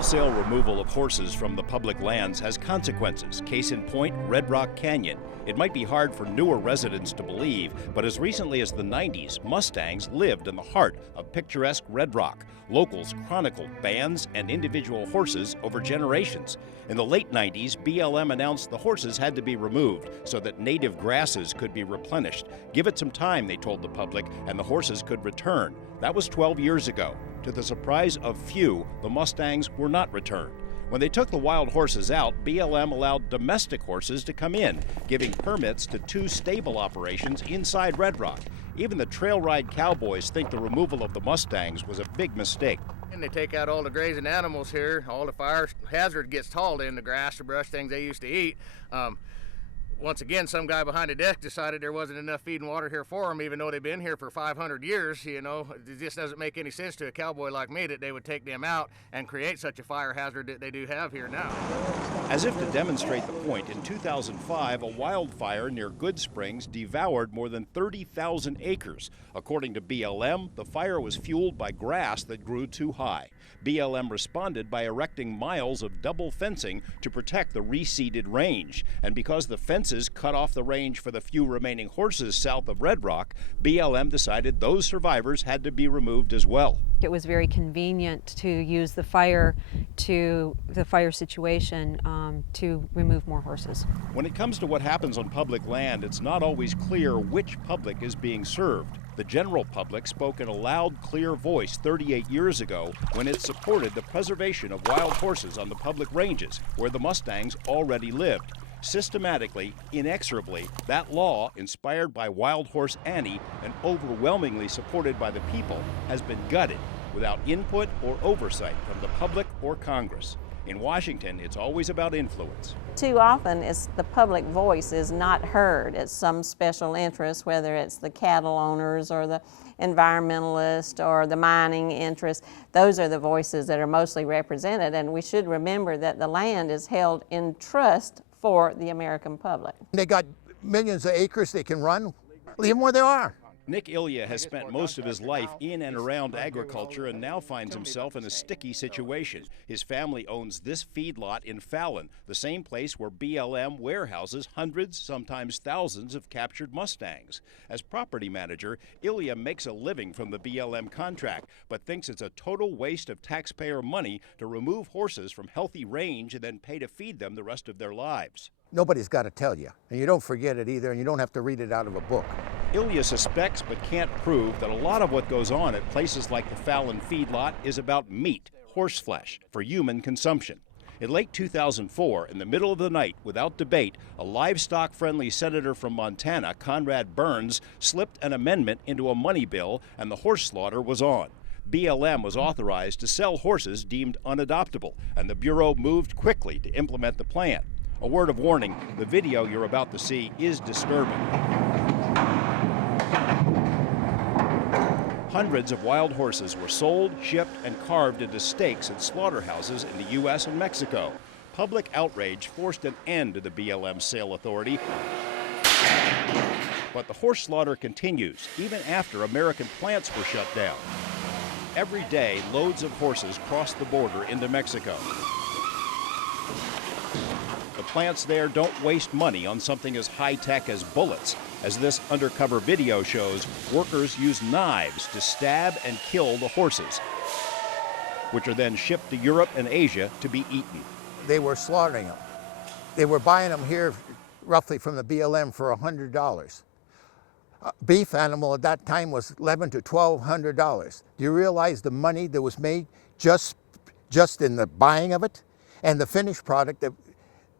Wholesale removal of horses from the public lands has consequences. Case in point, Red Rock Canyon. It might be hard for newer residents to believe, but as recently as the 90s, Mustangs lived in the heart of picturesque Red Rock. Locals chronicled bands and individual horses over generations. In the late 90s, BLM announced the horses had to be removed so that native grasses could be replenished. Give it some time, they told the public, and the horses could return. That was 12 years ago. To the surprise of few, the Mustangs were not returned. When they took the wild horses out, BLM allowed domestic horses to come in, giving permits to 2 stable operations inside Red Rock. Even the trail ride cowboys think the removal of the Mustangs was a big mistake. And they take out all the grazing animals here, all the fire hazard gets hauled in, the grass, the brush, things they used to eat. Once again, some guy behind the desk decided there wasn't enough feed and water here for them, even though they've been here for 500 years. You know, it just doesn't make any sense to a cowboy like me that they would take them out and create such a fire hazard that they do have here now. As if to demonstrate the point, in 2005, a wildfire near Good Springs devoured more than 30,000 acres. According to BLM, the fire was fueled by grass that grew too high. BLM responded by erecting miles of double fencing to protect the reseeded range. And because the fences cut off the range for the few remaining horses south of Red Rock, BLM decided those survivors had to be removed as well. It was very convenient to use the fire situation to remove more horses. When it comes to what happens on public land, it's not always clear which public is being served. The general public spoke in a loud, clear voice 38 years ago when it supported the preservation of wild horses on the public ranges where the Mustangs already lived. Systematically, inexorably, that law, inspired by Wild Horse Annie and overwhelmingly supported by the people, has been gutted without input or oversight from the public or Congress. In Washington, it's always about influence. Too often, the public voice is not heard. It's some special interest, whether it's the cattle owners or the environmentalists or the mining interests. Those are the voices that are mostly represented, and we should remember that the land is held in trust for the American public. They got millions of acres they can run. Leave them where they are. Nick Ilya has spent most of his life in and around agriculture and now finds himself in a sticky situation. His family owns this feedlot in Fallon, the same place where BLM warehouses hundreds, sometimes thousands of captured Mustangs. As property manager, Ilya makes a living from the BLM contract, but thinks it's a total waste of taxpayer money to remove horses from healthy range and then pay to feed them the rest of their lives. Nobody's got to tell you, and you don't forget it either, and you don't have to read it out of a book. Ilya suspects but can't prove that a lot of what goes on at places like the Fallon feedlot is about meat, horse flesh, for human consumption. In late 2004, in the middle of the night, without debate, a livestock-friendly senator from Montana, Conrad Burns, slipped an amendment into a money bill, and the horse slaughter was on. BLM was authorized to sell horses deemed unadoptable, and the Bureau moved quickly to implement the plan. A word of warning, the video you're about to see is disturbing. Hundreds of wild horses were sold, shipped, and carved into steaks at slaughterhouses in the U.S. and Mexico. Public outrage forced an end to the BLM sale authority. But the horse slaughter continues, even after American plants were shut down. Every day, loads of horses cross the border into Mexico. The plants there don't waste money on something as high-tech as bullets. As this undercover video shows, workers use knives to stab and kill the horses, which are then shipped to Europe and Asia to be eaten. They were slaughtering them. They were buying them here roughly from the BLM for $100. A beef animal at that time was $1,100 to $1,200. Do you realize the money that was made just in the buying of it? And the finished product,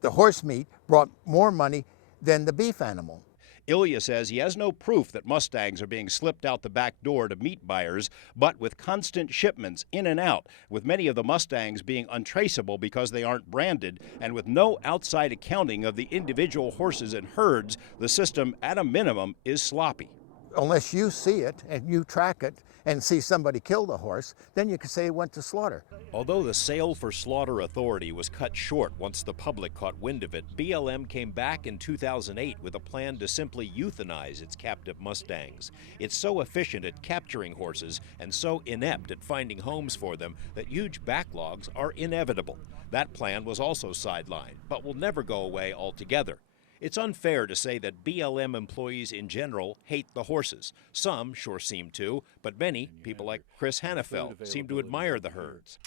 the horse meat, brought more money than the beef animal. Ilya says he has no proof that Mustangs are being slipped out the back door to meat buyers, but with constant shipments in and out, with many of the Mustangs being untraceable because they aren't branded, and with no outside accounting of the individual horses and herds, the system, at a minimum, is sloppy. Unless you see it and you track it, and see somebody kill the horse, then you could say it went to slaughter. Although the sale for slaughter authority was cut short once the public caught wind of it, BLM came back in 2008 with a plan to simply euthanize its captive Mustangs. It's so efficient at capturing horses and so inept at finding homes for them that huge backlogs are inevitable. That plan was also sidelined, but will never go away altogether. It's unfair to say that BLM employees in general hate the horses. Some sure seem to, but many, people like Chris Hannafeld, seem to admire the herds.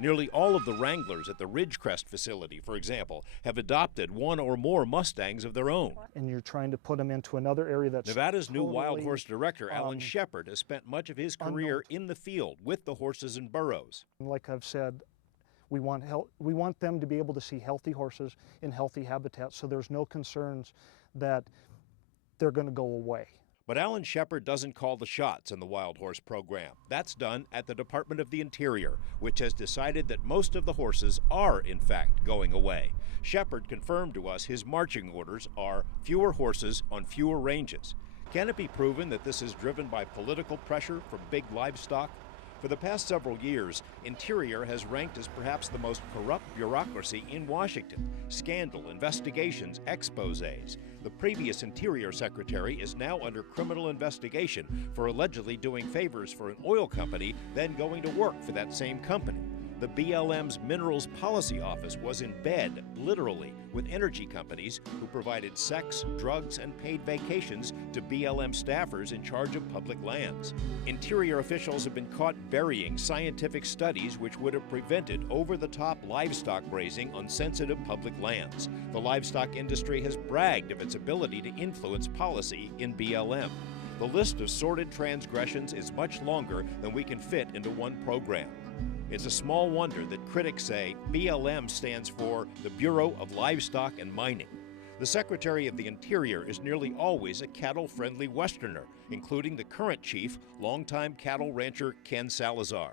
Nearly all of the wranglers at the Ridgecrest facility, for example, have adopted one or more Mustangs of their own. And you're trying to put them into another area that's Nevada's new wild horse director, Alan Shepard, has spent much of his career in the field with the horses and burros. Like I've said, we want them to be able to see healthy horses in healthy habitats, so there's no concerns that they're going to go away. But Alan Shepard doesn't call the shots in the wild horse program. That's done at the Department of the Interior, which has decided that most of the horses are, in fact, going away. Shepard confirmed to us his marching orders are fewer horses on fewer ranges. Can it be proven that this is driven by political pressure from big livestock? For the past several years, Interior has ranked as perhaps the most corrupt bureaucracy in Washington. Scandal, investigations, exposés. The previous Interior Secretary is now under criminal investigation for allegedly doing favors for an oil company, then going to work for that same company. The BLM's Minerals Policy Office was in bed, literally, with energy companies who provided sex, drugs, and paid vacations to BLM staffers in charge of public lands. Interior officials have been caught burying scientific studies which would have prevented over-the-top livestock grazing on sensitive public lands. The livestock industry has bragged of its ability to influence policy in BLM. The list of sordid transgressions is much longer than we can fit into one program. It's a small wonder that critics say BLM stands for the Bureau of Livestock and Mining. The Secretary of the Interior is nearly always a cattle-friendly Westerner, including the current chief, longtime cattle rancher Ken Salazar.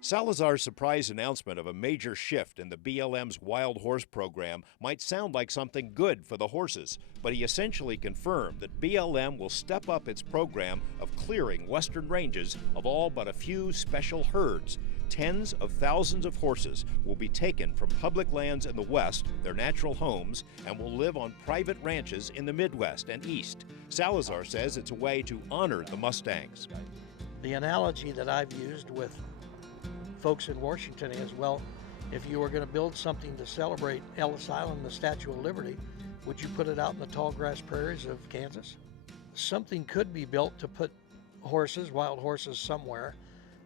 Salazar's surprise announcement of a major shift in the BLM's wild horse program might sound like something good for the horses, but he essentially confirmed that BLM will step up its program of clearing western ranges of all but a few special herds. Tens of thousands of horses will be taken from public lands in the West, their natural homes, and will live on private ranches in the Midwest and East. Salazar says it's a way to honor the Mustangs. The analogy that I've used with folks in Washington is, well, if you were going to build something to celebrate Ellis Island, the Statue of Liberty, would you put it out in the tall grass prairies of Kansas? Something could be built to put horses, wild horses, somewhere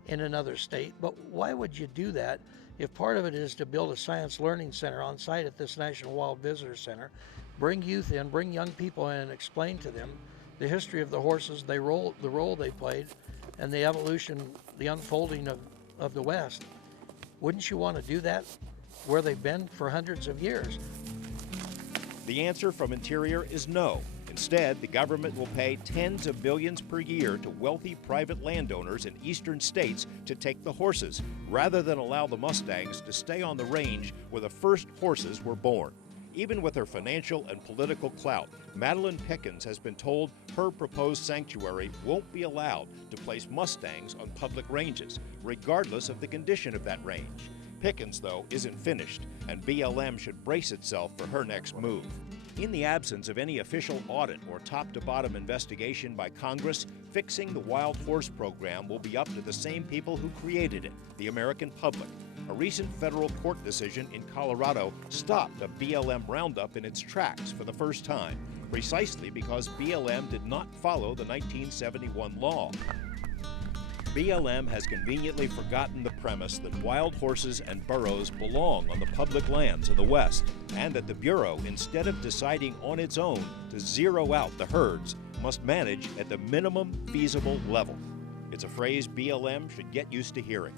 in another state, but why would you do that if part of it is to build a science learning center on site at this National Wild Visitor Center, bring youth in, bring young people in and explain to them the history of the horses, the role they played, and the evolution, the unfolding of the West? Wouldn't you want to do that where they've been for hundreds of years? The answer from Interior is no. Instead, the government will pay tens of billions per year to wealthy private landowners in eastern states to take the horses, rather than allow the Mustangs to stay on the range where the first horses were born. Even with her financial and political clout, Madeline Pickens has been told her proposed sanctuary won't be allowed to place Mustangs on public ranges, regardless of the condition of that range. Pickens, though, isn't finished, and BLM should brace itself for her next move. In the absence of any official audit or top-to-bottom investigation by Congress, fixing the wild horse program will be up to the same people who created it, the American public. A recent federal court decision in Colorado stopped a BLM roundup in its tracks for the first time, precisely because BLM did not follow the 1971 law. BLM has conveniently forgotten the premise that wild horses and burros belong on the public lands of the West, and that the Bureau, instead of deciding on its own to zero out the herds, must manage at the minimum feasible level. It's a phrase BLM should get used to hearing.